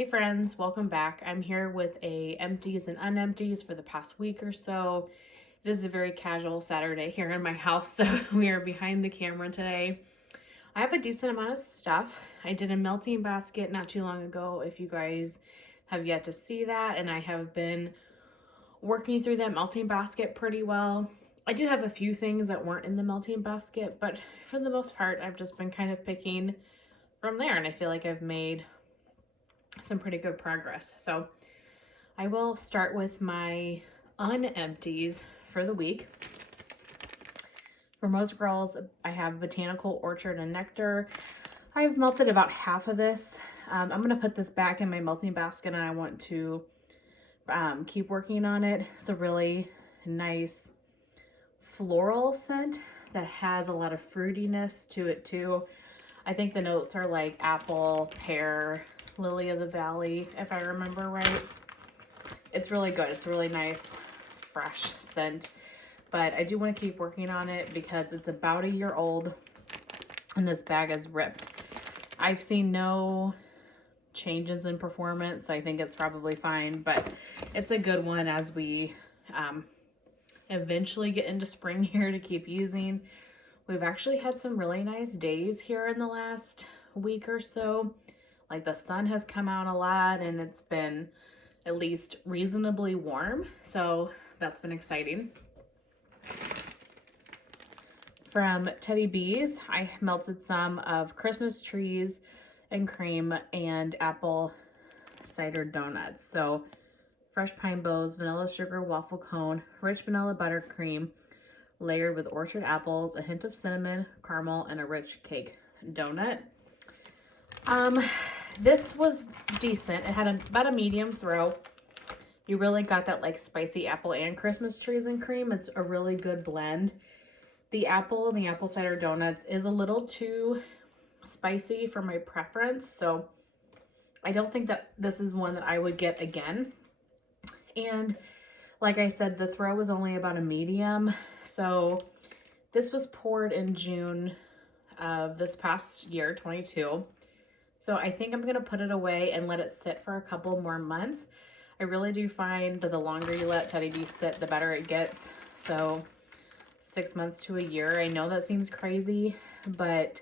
Hey friends, welcome back. I'm here with a empties and unempties for the past week or so. It is a very casual Saturday here in my house, so we are behind the camera today. I have a decent amount of stuff. I did a melting basket not too long ago, if you guys have yet to see that, and I have been working through that melting basket pretty well. I do have a few things that weren't in the melting basket, but for the most part, I've just been kind of picking from there, and I feel like I've made some pretty good progress. So I will start with my unempties for the week. For most girls, I have Botanical Orchard and Nectar. I've melted about half of this. I'm going to put this back in my melting basket, and I want to keep working on it. It's a really nice floral scent that has a lot of fruitiness to it too. I think the notes are like apple, pear, lily of the valley, if I remember right. It's really good. It's a really nice, fresh scent. But I do want to keep working on it because it's about a year old and this bag is ripped. I've seen no changes in performance. So I think it's probably fine, but it's a good one as we eventually get into spring here to keep using. We've actually had some really nice days here in the last week or so. Like the sun has come out a lot and it's been at least reasonably warm. So that's been exciting. From Teddy B's, I melted some of Christmas trees and cream and apple cider donuts. So fresh pine bows, vanilla sugar waffle cone, rich vanilla buttercream, layered with orchard apples, a hint of cinnamon, caramel, and a rich cake donut. This was decent. It had about a medium throw. You really got that like spicy apple and Christmas trees and cream. It's a really good blend. The apple and the apple cider donuts is a little too spicy for my preference, so I don't think that this is one that I would get again. And like I said, the throw was only about a medium. So this was poured in June of this past year, 22. So I think I'm going to put it away and let it sit for a couple more months. I really do find that the longer you let Teddy B sit, the better it gets. So 6 months to a year. I know that seems crazy, but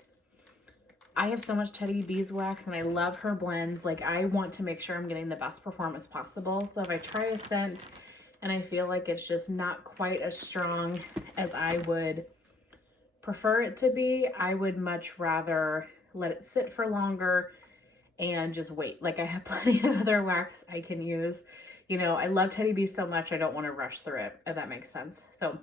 I have so much Teddy beeswax and I love her blends. Like I want to make sure I'm getting the best performance possible. So if I try a scent and I feel like it's just not quite as strong as I would prefer it to be, I would much rather let it sit for longer and just wait. Like I have plenty of other wax I can use. You know, I love Teddy B so much, I don't want to rush through it, if that makes sense. So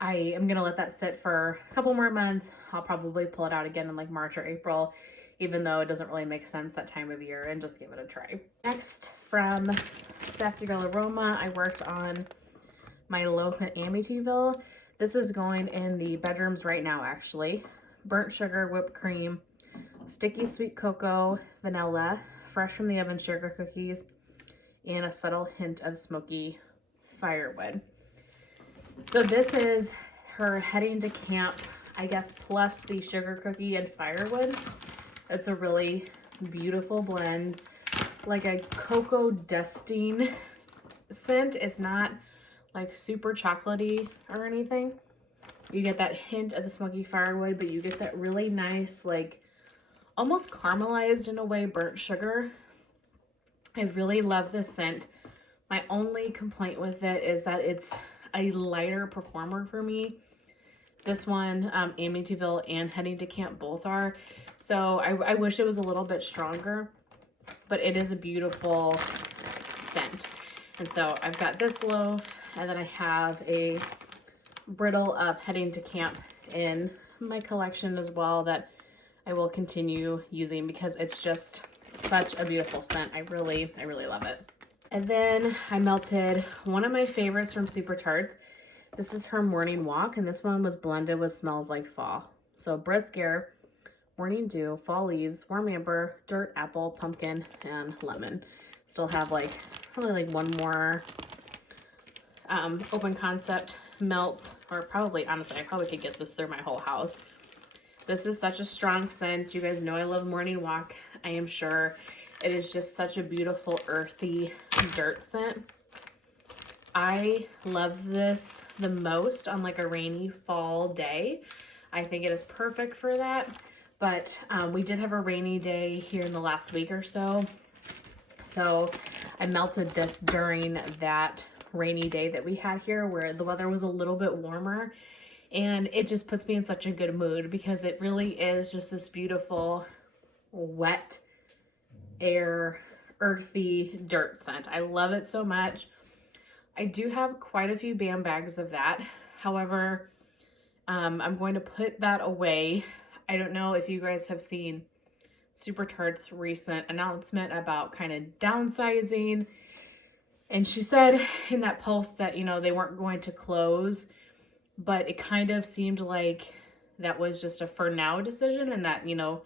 I am going to let that sit for a couple more months. I'll probably pull it out again in like March or April, even though it doesn't really make sense that time of year, and just give it a try. Next, from Sassy Girl Aroma, I worked on my loaf at Amityville. This is going in the bedrooms right now, actually. Burnt sugar, whipped cream, sticky sweet cocoa, vanilla, fresh from the oven sugar cookies, and a subtle hint of smoky firewood. So this is her heading to camp, I guess, plus the sugar cookie and firewood. It's a really beautiful blend, like a cocoa dusting scent. It's not like super chocolatey or anything. You get that hint of the smoky firewood, but you get that really nice, like almost caramelized in a way, burnt sugar. I really love this scent. My only complaint with it is that it's a lighter performer for me. This one, Amityville and Heading to Camp both are. So I wish it was a little bit stronger, but it is a beautiful scent. And so I've got this loaf, and then I have a brittle of Heading to Camp in my collection as well that I will continue using because it's just such a beautiful scent. I really love it. And then I melted one of my favorites from Super Tarts. This is her Morning Walk, and this one was blended with Smells Like Fall. So brisk air, morning dew, fall leaves, warm amber, dirt, apple, pumpkin, and lemon. Still have like probably like one more open concept melt, or probably, honestly, I probably could get this through my whole house. This is such a strong scent. You guys know I love Morning Walk, I am sure. It is just such a beautiful earthy dirt scent. I love this the most on like a rainy fall day. I think it is perfect for that. But we did have a rainy day here in the last week or so. So I melted this during that rainy day that we had here where the weather was a little bit warmer. And it just puts me in such a good mood because it really is just this beautiful, wet air, earthy dirt scent. I love it so much. I do have quite a few BAM bags of that. However, I'm going to put that away. I don't know if you guys have seen Super Tarte's recent announcement about kind of downsizing. And she said in that post that, you know, they weren't going to close, but it kind of seemed like that was just a for now decision and that, you know,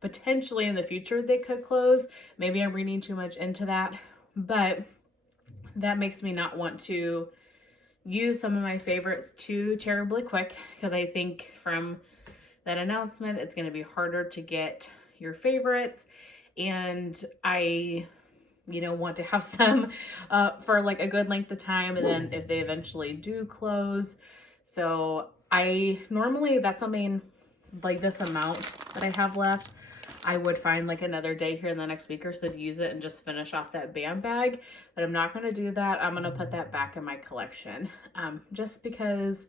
potentially in the future they could close. Maybe I'm reading too much into that, but that makes me not want to use some of my favorites too terribly quick because I think from that announcement it's going to be harder to get your favorites, and I, you know, want to have some for like a good length of time, and then if they eventually do close. So I normally, that's something like this amount that I have left, I would find like another day here in the next week or so to use it and just finish off that BAM bag, but I'm not going to do that. I'm going to put that back in my collection just because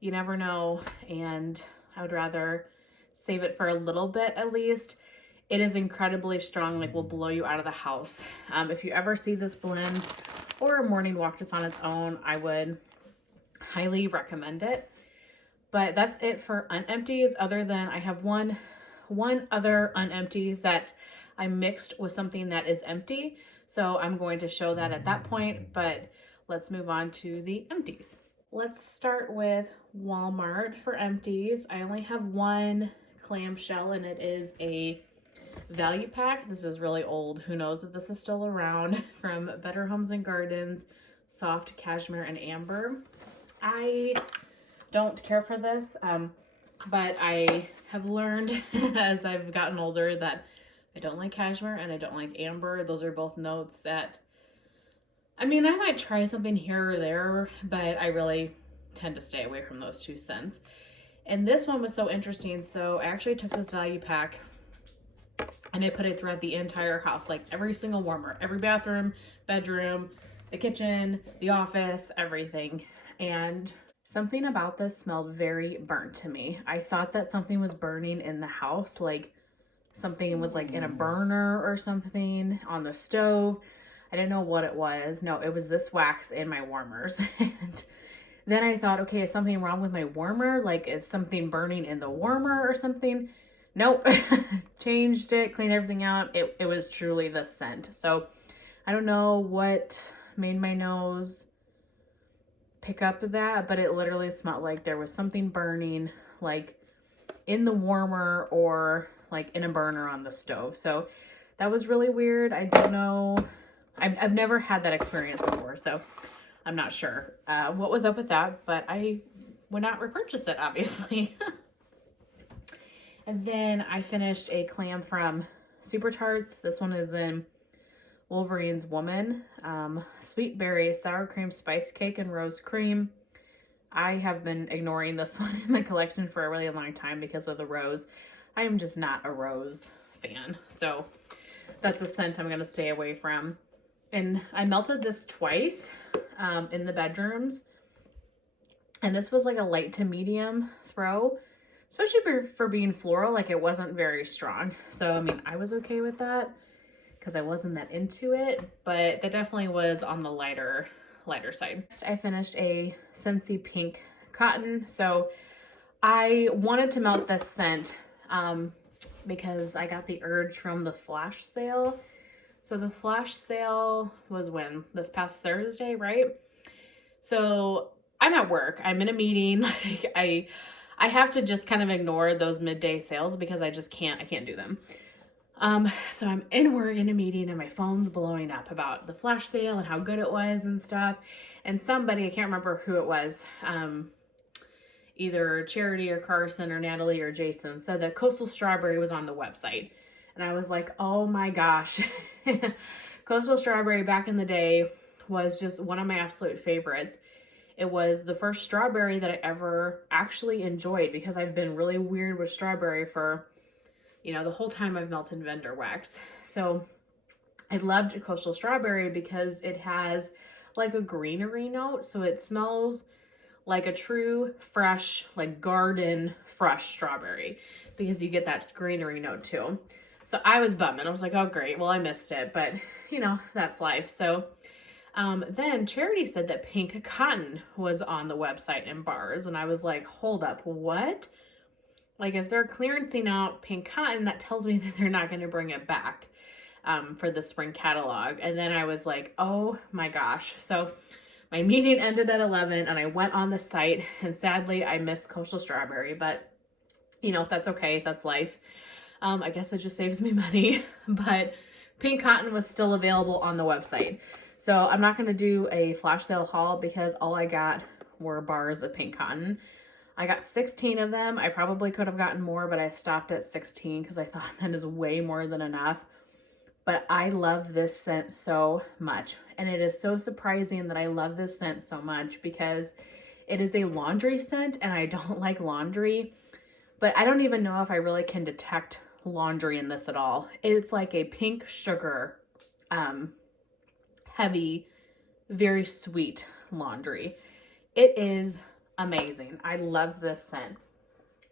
you never know, and I would rather save it for a little bit at least. It is incredibly strong, like will blow you out of the house. If you ever see this blend or a morning walk just on its own, I would highly recommend it. But that's it for Unempties, other than I have one other Unempties that I mixed with something that is empty. So I'm going to show that at that point, but let's move on to the empties. Let's start with Walmart for empties. I only have one clamshell and it is a value pack. This is really old. Who knows if this is still around, from Better Homes and Gardens, Soft Cashmere and Amber. I don't care for this, but I have learned as I've gotten older that I don't like cashmere and I don't like amber. Those are both notes that, I mean, I might try something here or there, but I really tend to stay away from those two scents. And this one was so interesting. So I actually took this value pack and I put it throughout the entire house, like every single warmer, every bathroom, bedroom, the kitchen, the office, everything. And something about this smelled very burnt to me. I thought that something was burning in the house, like something was like in a burner or something on the stove. I didn't know what it was. No, it was this wax in my warmers. And then I thought, okay, is something wrong with my warmer? Like, is something burning in the warmer or something? Nope. Changed it, cleaned everything out. It was truly the scent. So I don't know what made my nose pick up that, but it literally smelled like there was something burning, like in the warmer or like in a burner on the stove. So that was really weird. I don't know. I've never had that experience before, so I'm not sure what was up with that, but I would not repurchase it, obviously. And then I finished a clam from Super Tarts. This one is in Wolverine's Woman. Sweet berry, sour cream, spice cake, and rose cream. I have been ignoring this one in my collection for a really long time because of the rose. I am just not a rose fan, so that's a scent I'm going to stay away from. And I melted this twice in the bedrooms. And this was like a light to medium throw, especially for being floral. Like, it wasn't very strong. So, I mean, I was okay with that because I wasn't that into it, but that definitely was on the lighter side. Next, I finished a Scentsy Pink Cotton. So I wanted to melt this scent because I got the urge from the flash sale. So the flash sale was when? This past Thursday, right? So I'm at work. I'm in a meeting. Like, I have to just kind of ignore those midday sales because I can't do them. So I'm in work in a meeting and my phone's blowing up about the flash sale and how good it was and stuff. And somebody, I can't remember who it was, either Charity or Carson or Natalie or Jason, said that Coastal Strawberry was on the website. And I was like, oh my gosh. Coastal Strawberry back in the day was just one of my absolute favorites. It was the first strawberry that I ever actually enjoyed, because I've been really weird with strawberry for, the whole time I've melted vendor wax. So I loved Coastal Strawberry because it has like a greenery note. So it smells like a true fresh, like garden fresh strawberry, because you get that greenery note too. So I was bummed. I was like, oh great, well I missed it, but that's life. So then Charity said that pink cotton was on the website in bars, and I was like, hold up, what? Like, if they're clearancing out pink cotton, that tells me that they're not going to bring it back for the spring catalog. And then I was like, oh my gosh. So my meeting ended at 11 and I went on the site, and sadly I missed Coastal Strawberry, but that's okay. That's life. I guess it just saves me money, but pink cotton was still available on the website. So I'm not going to do a flash sale haul because all I got were bars of pink cotton. I got 16 of them. I probably could have gotten more, but I stopped at 16 because I thought that is way more than enough. But I love this scent so much. And it is so surprising that I love this scent so much, because it is a laundry scent and I don't like laundry. But I don't even know if I really can detect laundry in this at all. It's like a pink sugar, heavy, very sweet laundry. It is amazing. I love this scent.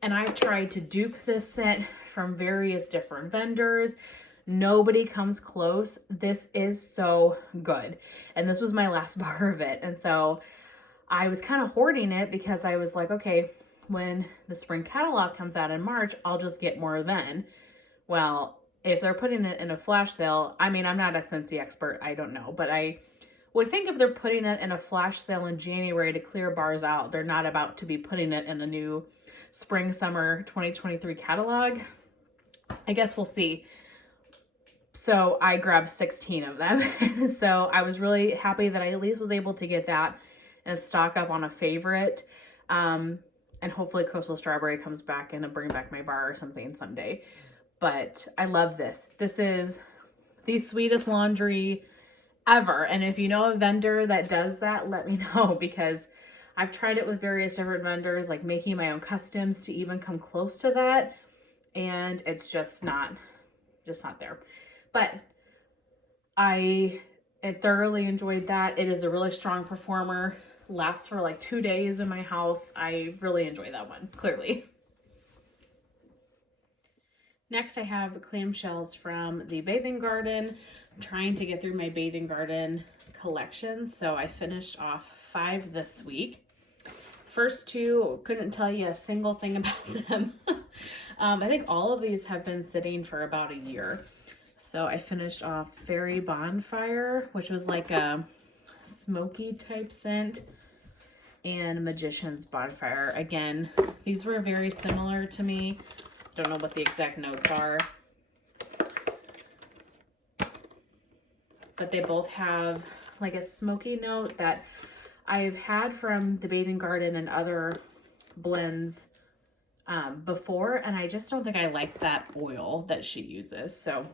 And I tried to dupe this scent from various different vendors. Nobody comes close. This is so good. And this was my last bar of it. And so I was kind of hoarding it because I was like, okay, when the spring catalog comes out in March, I'll just get more then. Well, if they're putting it in a flash sale, I mean, I'm not a Scentsy expert. I don't know. But I would think if they're putting it in a flash sale in January to clear bars out, they're not about to be putting it in a new spring summer 2023 catalog. I guess we'll see. So I grabbed 16 of them. So I was really happy that I at least was able to get that and stock up on a favorite. And hopefully Coastal Strawberry comes back and I'll bring back my bar or something someday. But I love this. This is the sweetest laundry ever. And if you know a vendor that does that, let me know, because I've tried it with various different vendors, like making my own customs to even come close to that. And it's just not there. But I thoroughly enjoyed that. It is a really strong performer. Lasts for like 2 days in my house. I really enjoy that one, clearly. Next, I have clamshells from the Bathing Garden. I'm trying to get through my Bathing Garden collection, so I finished off 5 this week. First 2, couldn't tell you a single thing about them. I think all of these have been sitting for about a year. So I finished off Fairy Bonfire, which was like a smoky type scent, and Magician's Bonfire. Again, these were very similar to me. Don't know what the exact notes are, but they both have like a smoky note that I've had from the Bathing Garden and other blends before, and I just don't think I like that oil that she uses. So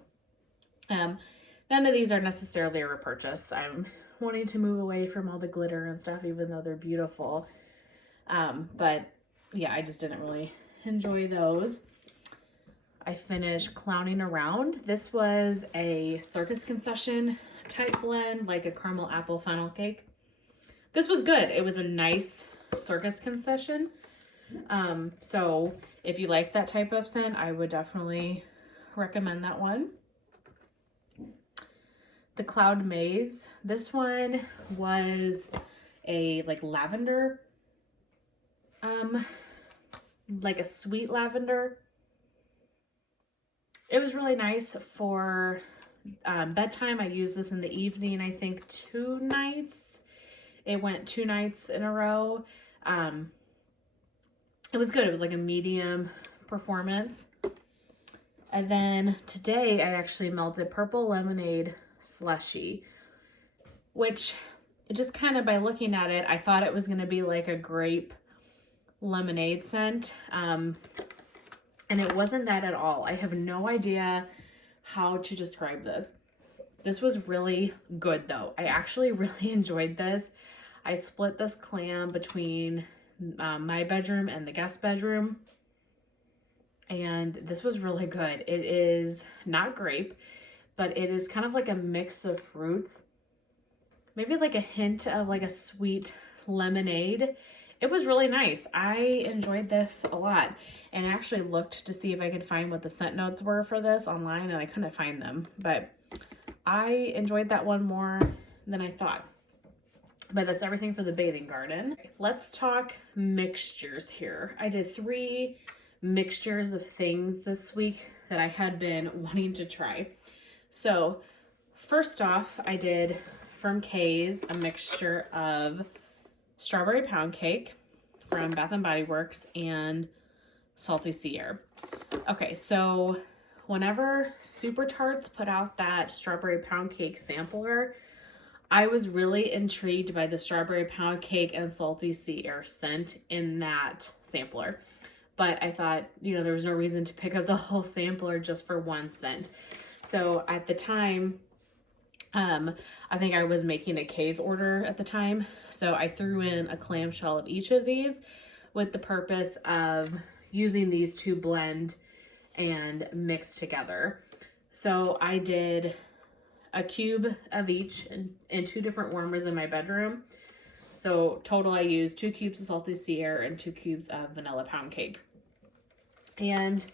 none of these are necessarily a repurchase. I'm wanting to move away from all the glitter and stuff, even though they're beautiful. But yeah, I just didn't really enjoy those. I finished Clowning Around. This was a circus concession type blend, like a caramel apple funnel cake. This was good. It was a nice circus concession. So if you like that type of scent, I would definitely recommend that one. The Cloud Maze. This one was a like lavender, like a sweet lavender. It was really nice for bedtime. I used this in the evening, I think 2 nights. It went 2 nights in a row. It was good. It was like a medium performance. And then today I actually melted Purple Lemonade Slushy, which just kind of by looking at it, I thought it was going to be like a grape lemonade scent. And it wasn't that at all. I have no idea how to describe this. This was really good though. I actually really enjoyed this. I split this clam between my bedroom and the guest bedroom. And this was really good. It is not grape, but it is kind of like a mix of fruits. Maybe like a hint of like a sweet lemonade. It was really nice. I enjoyed this a lot, and I actually looked to see if I could find what the scent notes were for this online, and I couldn't find them, but I enjoyed that one more than I thought. But that's everything for the bathing garden. Let's talk mixtures here. I did 3 mixtures of things this week that I had been wanting to try. So first off, I did from Kay's a mixture of strawberry pound cake from Bath and Body Works and salty sea air. Okay, so whenever Super Tarts put out that strawberry pound cake sampler, I was really intrigued by the strawberry pound cake and salty sea air scent in that sampler. But I thought, you know, there was no reason to pick up the whole sampler just for one scent. So at the time, I think I was making a K's order at the time. So I threw in a clamshell of each of these with the purpose of using these to blend and mix together. So I did a cube of each in 2 different warmers in my bedroom. So total I used 2 cubes of salty sea air and 2 cubes of vanilla pound cake. And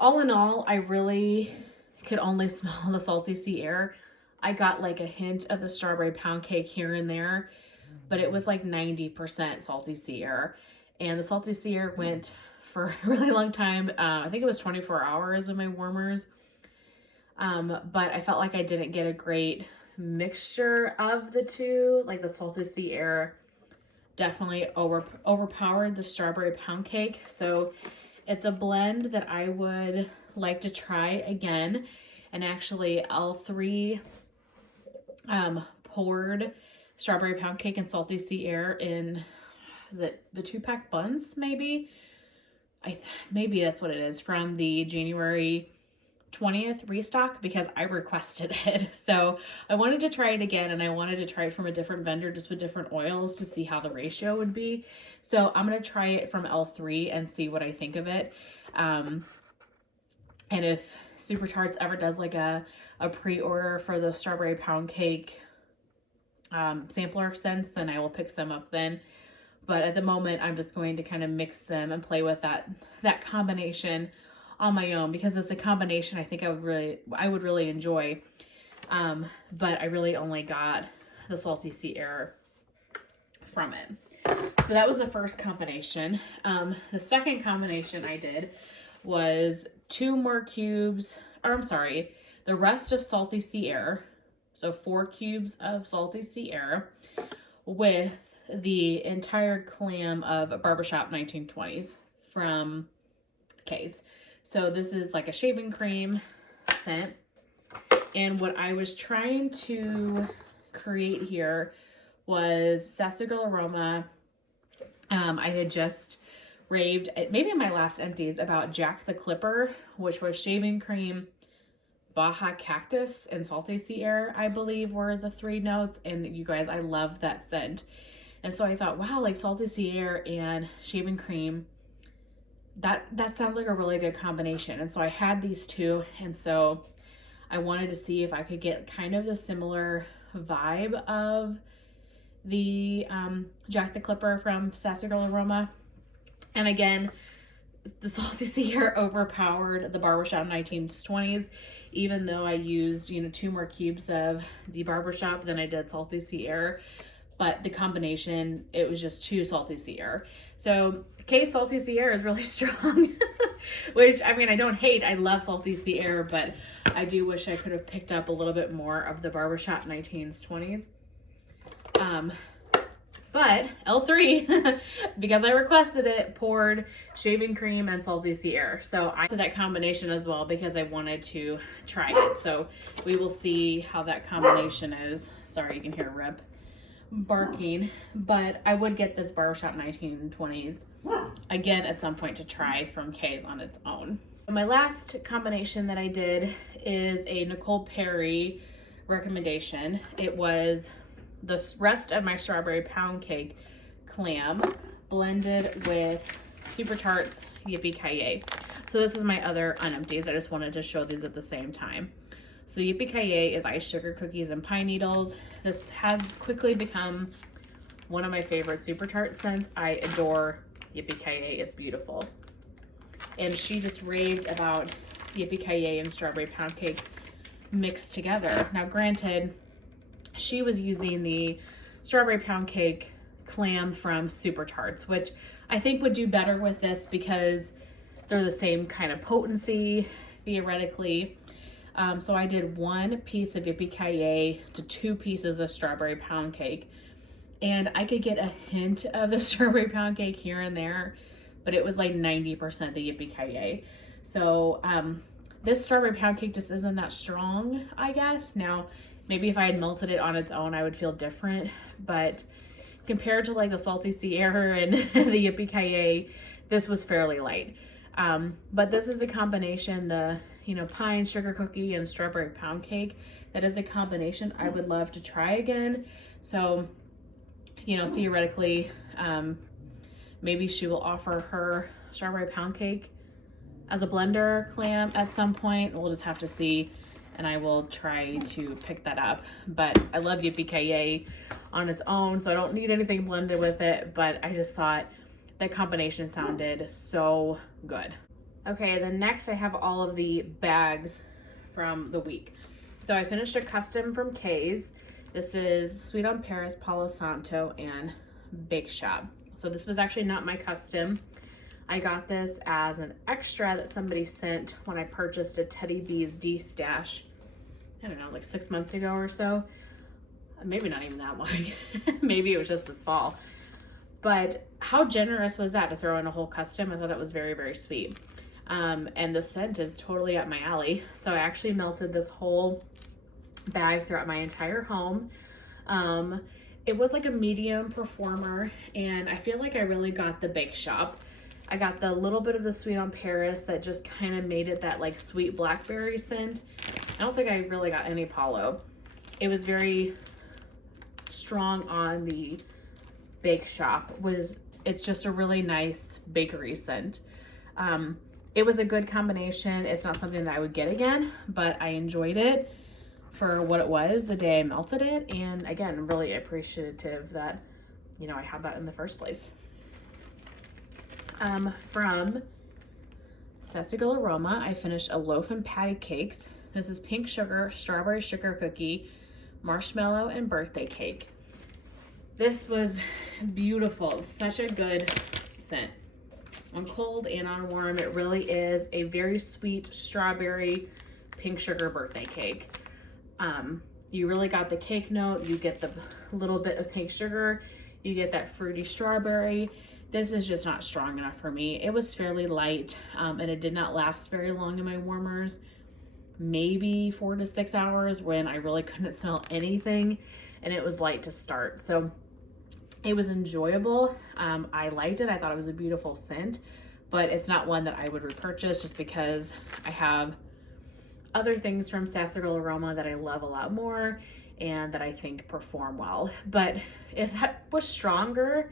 all in all, I really could only smell the salty sea air. I got like a hint of the strawberry pound cake here and there, but it was like 90% salty sea air. And the salty sea air went for a really long time. I think it was 24 hours in my warmers. But I felt like I didn't get a great mixture of the two. Like the salty sea air definitely overpowered the strawberry pound cake. So it's a blend that I would like to try again. And actually L3 poured strawberry pound cake and salty sea air in, is it the 2-pack buns maybe? Maybe that's what it is, from the January 20th restock, because I requested it. So I wanted to try it again, and I wanted to try it from a different vendor, just with different oils, to see how the ratio would be. So I'm going to try it from L3 and see what I think of it. And if Super Tarts ever does like a pre-order for the strawberry pound cake sampler scents, then I will pick some up then. But at the moment, I'm just going to kind of mix them and play with that combination on my own, because it's a combination I think I would really enjoy. But I really only got the salty sea air from it. So that was the first combination. The second combination I did was 2 more cubes, or I'm sorry, the rest of salty sea air. So 4 cubes of salty sea air with the entire clam of Barbershop 1920s from K's. So this is like a shaving cream scent. And what I was trying to create here was Sassy-Girl Aroma. I had just raved, maybe in my last empties, about Jack the Clipper, which was shaving cream, Baja Cactus, and salty sea air, I believe, were the 3 notes. And you guys, I love that scent. And so I thought, wow, like salty sea air and shaving cream, that sounds like a really good combination. And so I had these 2, and so I wanted to see if I could get kind of the similar vibe of the Jack the Clipper from Sassy-Girl Aroma. And again, the salty sea air overpowered the Barbershop 1920s, even though I used, 2 more cubes of the Barbershop than I did salty sea air. But the combination, it was just 2 salty sea air. So K's salty sea air is really strong, which, I mean, I don't hate. I love salty sea air, but I do wish I could have picked up a little bit more of the Barbershop 1920s. But L3, because I requested it, poured shaving cream and salty sea air. So I did that combination as well because I wanted to try it. So we will see how that combination is. Sorry, you can hear Rip barking, but I would get this Barbershop 1920s again at some point to try from K's on its own. My last combination that I did is a Nicole Perry recommendation. It was the rest of my strawberry pound cake clam blended with Super Tarts Yippee Ki-Yay. So this is my other Unempties. I just wanted to show these at the same time. So Yippee Ki-Yay is iced sugar cookies and pine needles. This has quickly become one of my favorite Super Tart scents. I adore Yippee Ki-Yay. It's beautiful. And she just raved about Yippee Ki-Yay and strawberry pound cake mixed together. Now granted, she was using the strawberry pound cake clam from Super Tarts, which I think would do better with this because they're the same kind of potency theoretically. So I did 1 piece of Yippee Ki-Yay to 2 pieces of strawberry pound cake, and I could get a hint of the strawberry pound cake here and there, but it was like 90% the Yippee Ki-Yay. So this strawberry pound cake just isn't that strong, I guess. Now, maybe if I had melted it on its own, I would feel different, but compared to like the Salty Sea Air and the Yippee Ki-Yay, this was fairly light. But this is a combination, the pine sugar cookie and strawberry pound cake. That is a combination I would love to try again. So, theoretically, maybe she will offer her strawberry pound cake as a blender clam at some point. We'll just have to see, and I will try to pick that up. But I love Yippee Ki-Yay on its own, so I don't need anything blended with it, but I just thought that combination sounded so good. Okay, then next I have all of the bags from the week. So I finished a custom from Kay's. This is Sweet on Paris, Palo Santo, and Bake Shop. So this was actually not my custom. I got this as an extra that somebody sent when I purchased a Teddy B's D-Stash, I don't know, like 6 months ago or so. Maybe not even that long. Maybe it was just this fall. But how generous was that to throw in a whole custom? I thought that was very, very sweet. And the scent is totally up my alley. So I actually melted this whole bag throughout my entire home. It was like a medium performer, and I feel like I really got the Bake Shop. I got the little bit of the Sweet on Paris that just kind of made it that like sweet blackberry scent. I don't think I really got any Palo. It was very strong on the Bake Shop. It's just a really nice bakery scent. It was a good combination. It's not something that I would get again, but I enjoyed it for what it was the day I melted it. And again, I'm really appreciative that, I had that in the first place. From Sassy Girl Aroma, I finished a loaf and patty cakes. This is pink sugar, strawberry sugar cookie, marshmallow, and birthday cake. This was beautiful. Such a good scent. On cold and on warm, it really is a very sweet strawberry pink sugar birthday cake. You really got the cake note. You get the little bit of pink sugar. You get that fruity strawberry. This is just not strong enough for me. It was fairly light, and it did not last very long in my warmers. Maybe 4 to 6 hours when I really couldn't smell anything, and it was light to start. So it was enjoyable. I liked it. I thought it was a beautiful scent, but it's not one that I would repurchase just because I have other things from Sassy Girl Aroma that I love a lot more and that I think perform well. But if that was stronger,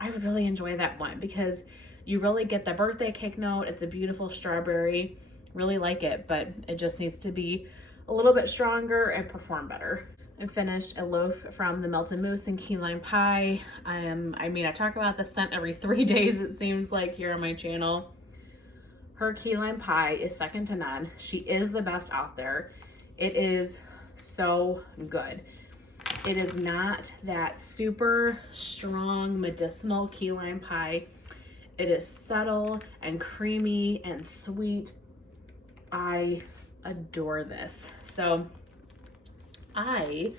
I would really enjoy that one because you really get the birthday cake note. It's a beautiful strawberry. Really like it, but it just needs to be a little bit stronger and perform better. I finished a loaf from the Melted Mousse and Key Lime Pie. I talk about the scent every 3 days, it seems like, here on my channel. Her Key Lime Pie is second to none. She is the best out there. It is so good. It is not that super strong medicinal key lime pie. It is subtle and creamy and sweet. I adore this. So I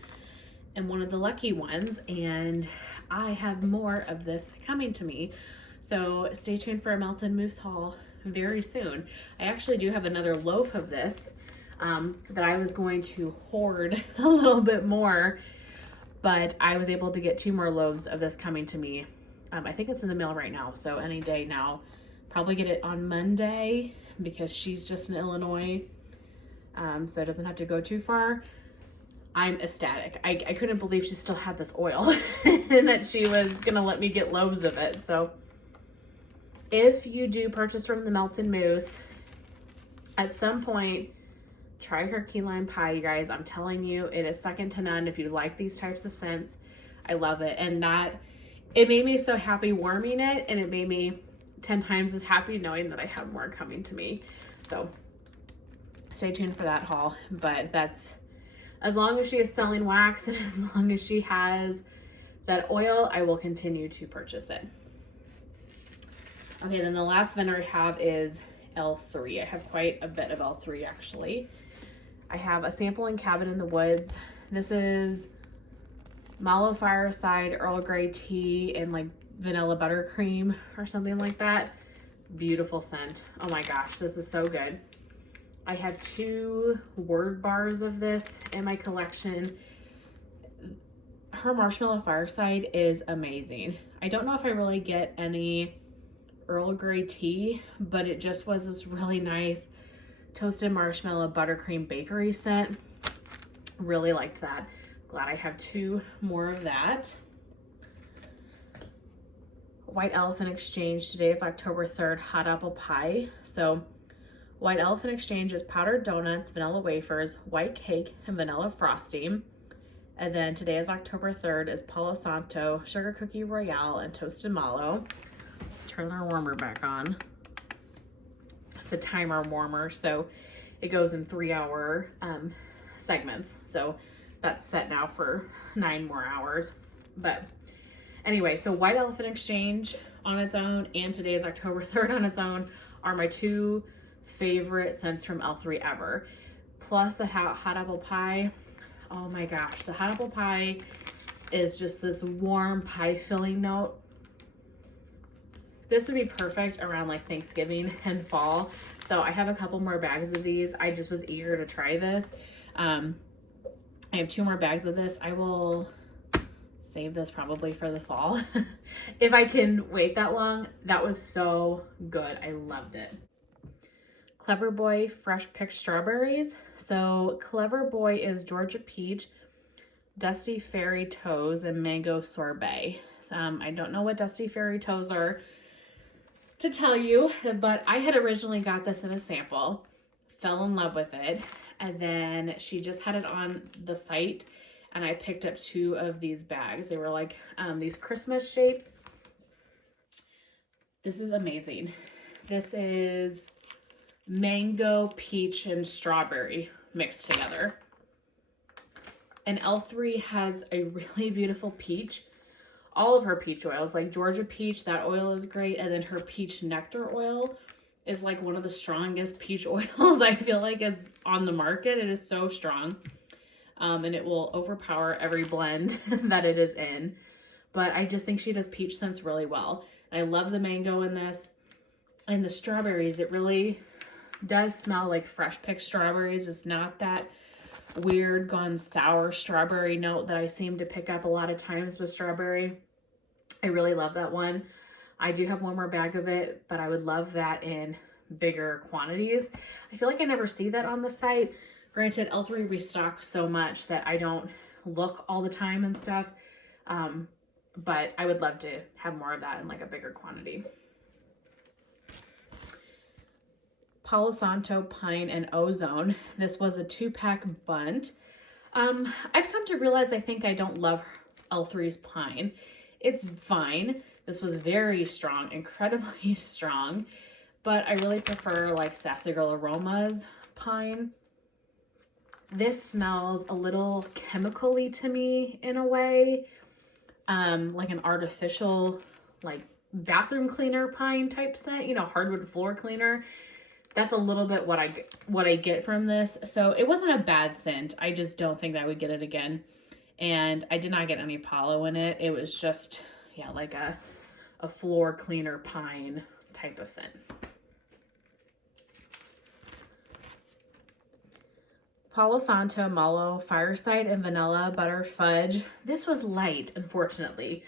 am one of the lucky ones, and I have more of this coming to me. So stay tuned for a Melted Mousse haul very soon. I actually do have another loaf of this that I was going to hoard a little bit more, but I was able to get 2 more loaves of this coming to me. I think it's in the mail right now, so any day now. Probably get it on Monday because she's just in Illinois. so it doesn't have to go too far. I'm ecstatic. I couldn't believe she still had this oil and that she was gonna let me get loaves of it. So if you do purchase from the Melted Moose, at some point, try her key lime pie, you guys. I'm telling you, it is second to none if you like these types of scents. I love it. And it made me so happy warming it, and it made me 10 times as happy knowing that I have more coming to me. So stay tuned for that haul. But that's, as long as she is selling wax and as long as she has that oil, I will continue to purchase it. Okay, then the last vendor I have is L3. I have quite a bit of L3 actually. I have a sample in Cabin in the Woods. This is Mallow Fireside Earl Grey tea and like vanilla buttercream or something like that. Beautiful scent. Oh my gosh, this is so good. I have 2 word bars of this in my collection. Her Marshmallow Fireside is amazing. I don't know if I really get any Earl Grey tea, but it just was this really nice toasted marshmallow buttercream bakery scent. Really liked that. Glad I have 2 more of that. White Elephant Exchange. Today is October 3rd, hot apple pie. So White Elephant Exchange is powdered donuts, vanilla wafers, white cake, and vanilla frosting. And then today is October 3rd is Palo Santo, sugar cookie royale, and toasted mallow. Let's turn our warmer back on. It's a timer warmer, so it goes in 3-hour segments. So that's set now for 9 more hours. But anyway, so White Elephant Exchange on its own and today is October 3rd on its own are my 2 favorite scents from L3 ever. Plus the hot apple pie. Oh my gosh, the hot apple pie is just this warm pie filling note. This would be perfect around like Thanksgiving and fall. So I have a couple more bags of these. I just was eager to try this. I have 2 more bags of this. I will save this probably for the fall if I can wait that long. That was so good. I loved it. Clever Boy Fresh Picked Strawberries. So Clever Boy is Georgia Peach, Dusty Fairy Toes, and Mango Sorbet. I don't know what Dusty Fairy Toes are to tell you, but I had originally got this in a sample, fell in love with it, and then she just had it on the site, and I picked up 2 of these bags. They were like these Christmas shapes. This is amazing. This is mango, peach, and strawberry mixed together. And L3 has a really beautiful peach. All of her peach oils, like Georgia Peach, that oil is great. And then her peach nectar oil is like one of the strongest peach oils I feel like is on the market. It is so strong. And it will overpower every blend that it is in. But I just think she does peach scents really well. I love the mango in this. And the strawberries, it really does smell like fresh picked strawberries. It's not that weird gone sour strawberry note that I seem to pick up a lot of times with strawberry. I really love that one. I do have 1 more bag of it, but I would love that in bigger quantities. I feel like I never see that on the site. Granted, L3 restocks so much that I don't look all the time and stuff. But I would love to have more of that in like a bigger quantity. Palo Santo, Pine, and Ozone. This was a 2-pack bunt. I've come to realize I think I don't love L3's Pine. It's fine. This was very strong, incredibly strong, but I really prefer like Sassy Girl Aroma's Pine. This smells a little chemically to me in a way, like an artificial like bathroom cleaner pine type scent, you know, hardwood floor cleaner. That's a little bit what I get from this. So it wasn't a bad scent. I just don't think that I would get it again. And I did not get any Palo in it. It was just, yeah, like a floor cleaner pine type of scent. Palo Santo, Mallow, Fireside, and Vanilla Butter Fudge. This was light, unfortunately.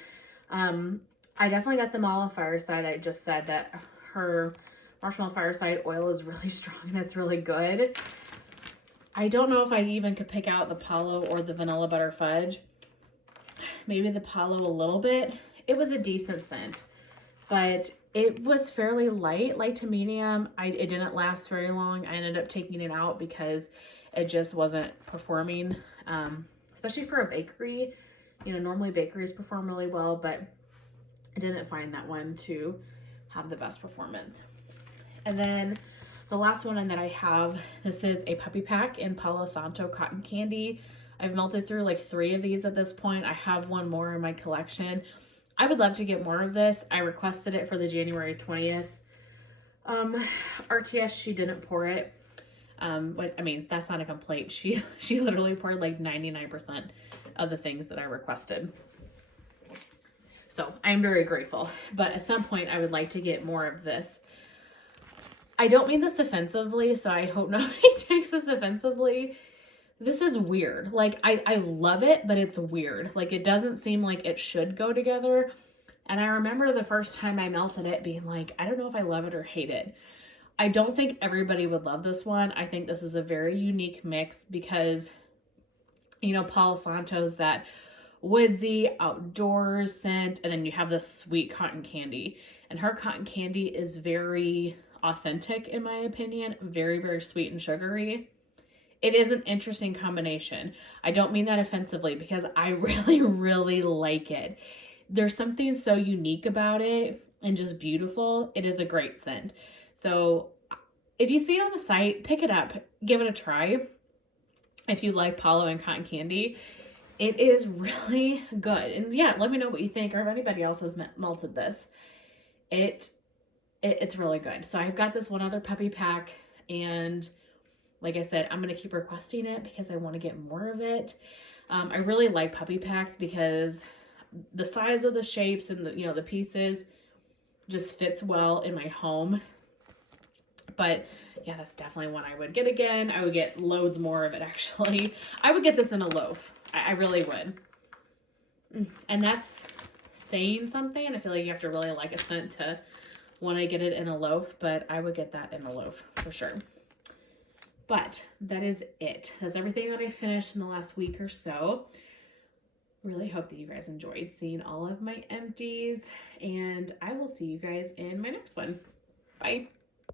I definitely got the Mallow Fireside. I just said that her Marshmallow Fireside oil is really strong and it's really good. I don't know if I even could pick out the Palo or the vanilla butter fudge. Maybe the Palo a little bit. It was a decent scent, but it was fairly light to medium. It didn't last very long. I ended up taking it out because it just wasn't performing, especially for a bakery. You know, normally bakeries perform really well, but I didn't find that one to have the best performance. And then the last one that I have, this is a puppy pack in Palo Santo cotton candy. I've melted through like 3 of these at this point. I have one more in my collection. I would love to get more of this. I requested it for the January 20th RTS. She didn't pour it. But I mean, that's not a complaint. She literally poured like 99% of the things that I requested. So I am very grateful. But at some point, I would like to get more of this. I don't mean this offensively, so I hope nobody takes this offensively. This is weird. Like, I love it, but it's weird. Like, it doesn't seem like it should go together. And I remember the first time I melted it being like, I don't know if I love it or hate it. I don't think everybody would love this one. I think this is a very unique mix because, you know, Palo Santo's that woodsy outdoors scent, and then you have this sweet cotton candy. And her cotton candy is very authentic, in my opinion. Very, very sweet and sugary. It is an interesting combination. I don't mean that offensively because I really, really like it. There's something so unique about it and just beautiful. It is a great scent. So if you see it on the site, pick it up, give it a try. If you like Palo and cotton candy, it is really good. And yeah, let me know what you think or if anybody else has melted this. It's really good. So I've got this one other puppy pack, and like I said, I'm going to keep requesting it because I want to get more of it. I really like puppy packs because the size of the shapes and the, you know, the pieces just fits well in my home. But yeah, that's definitely one I would get again. I would get loads more of it, actually. I would get this in a loaf. I really would. And that's saying something. I feel like you have to really like a scent to want to get it in a loaf, but I would get that in a loaf for sure. But that is it. That's everything that I finished in the last week or so. Really hope that you guys enjoyed seeing all of my empties, and I will see you guys in my next one. Bye.